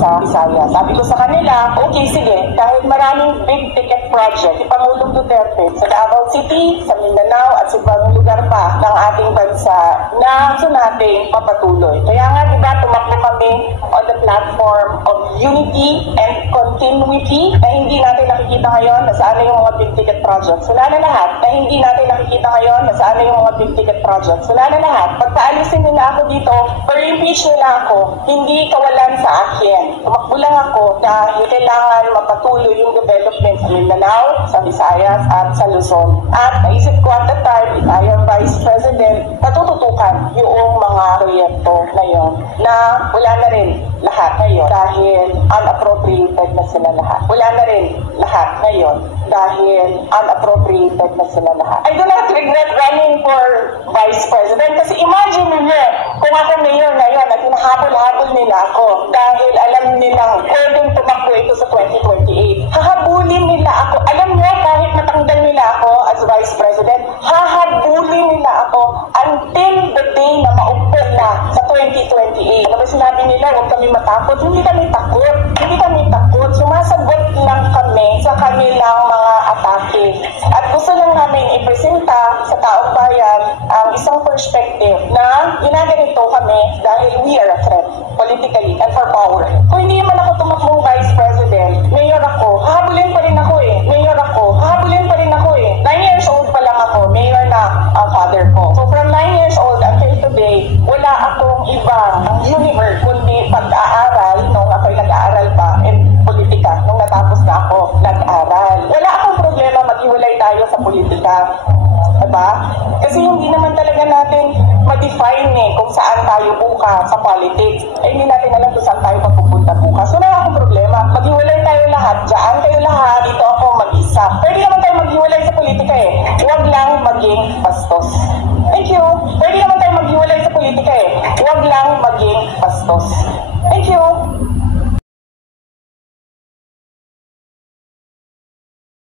sa Visayas. Sabi ko sa kanila, okay, sige, kahit maraming big ticket project, ni Pangulong Duterte sa Davao City, sa Mindanao, at sa ibang lugar pa ng ating bansa na gusto natin mapatuloy. Kaya nga, diba, tumakbo kami on the platform of unity and continuity na hindi natin nakikita ngayon na saan yung mga big ticket projects. Wala na lahat. Na hindi natin nakikita ngayon na saan yung mga big ticket projects. Wala na lahat. Pagkaalisin nila ako dito, per-impeach nila ako, hindi kawalan sa akin. Tumakbo lang ako dahil kailangan mapatuloy yung development sa Mindanao, sa Visayas, at sa Luzon. At naisip ko at the time, tayong Vice President, patututukan yung mga proyekto na yun na wala na rin lahat ngayon dahil unappropriated na sila lahat. Wala na rin lahat ngayon dahil unappropriated na sila lahat. I do not regret running for Vice President kasi imagine niyo kung ako mayor ngayon at hinahabol-habol nila ako dahil alam nilang pwedeng tumakbo ito sa 2028. Hahabulin nila ako. Alam niyo, kahit matanggal nila ako as Vice President, hahabulin nila ako until the day na maupo na sa 2028. Ano ba sinabi nila? Huwag kami matakot. Hindi kami takot. Hindi kami takot. Sumasagot lang kami sa kanilang mga atake. At gusto lang namin ipresenta sa taong bayan ang isang perspective na ginaganito kami dahil we are a threat politically and for power. Kung hindi man ako tumakbong Vice President, mayor ako, hahabulin pa rin ako eh. Mayor ako, hahabulin pa rin ako eh. 9 years old pa lang ako, mayor na ang father ko. So from 9 years old until today, wala akong ibang universe kundi pag-aaral nung ako'y nag-aaral pa and politika nung natapos na ako nag-aaral. Wala akong problema maghiwalay tayo sa politika. Diba? Kasi hindi naman talaga natin ma-define kung saan tayo bukas sa politics. Eh, hindi natin alam kung saan tayo mapupunta bukas. Wala akong problema. Maghiwalay tayo lahat. Diyan kayo lahat. Dito ako mag-isa. Pwede naman tayo maghiwalay sa politika eh. Huwag lang maging bastos. Thank you. Pwede naman tayo maghiwalay sa politika eh. Huwag lang maging bastos.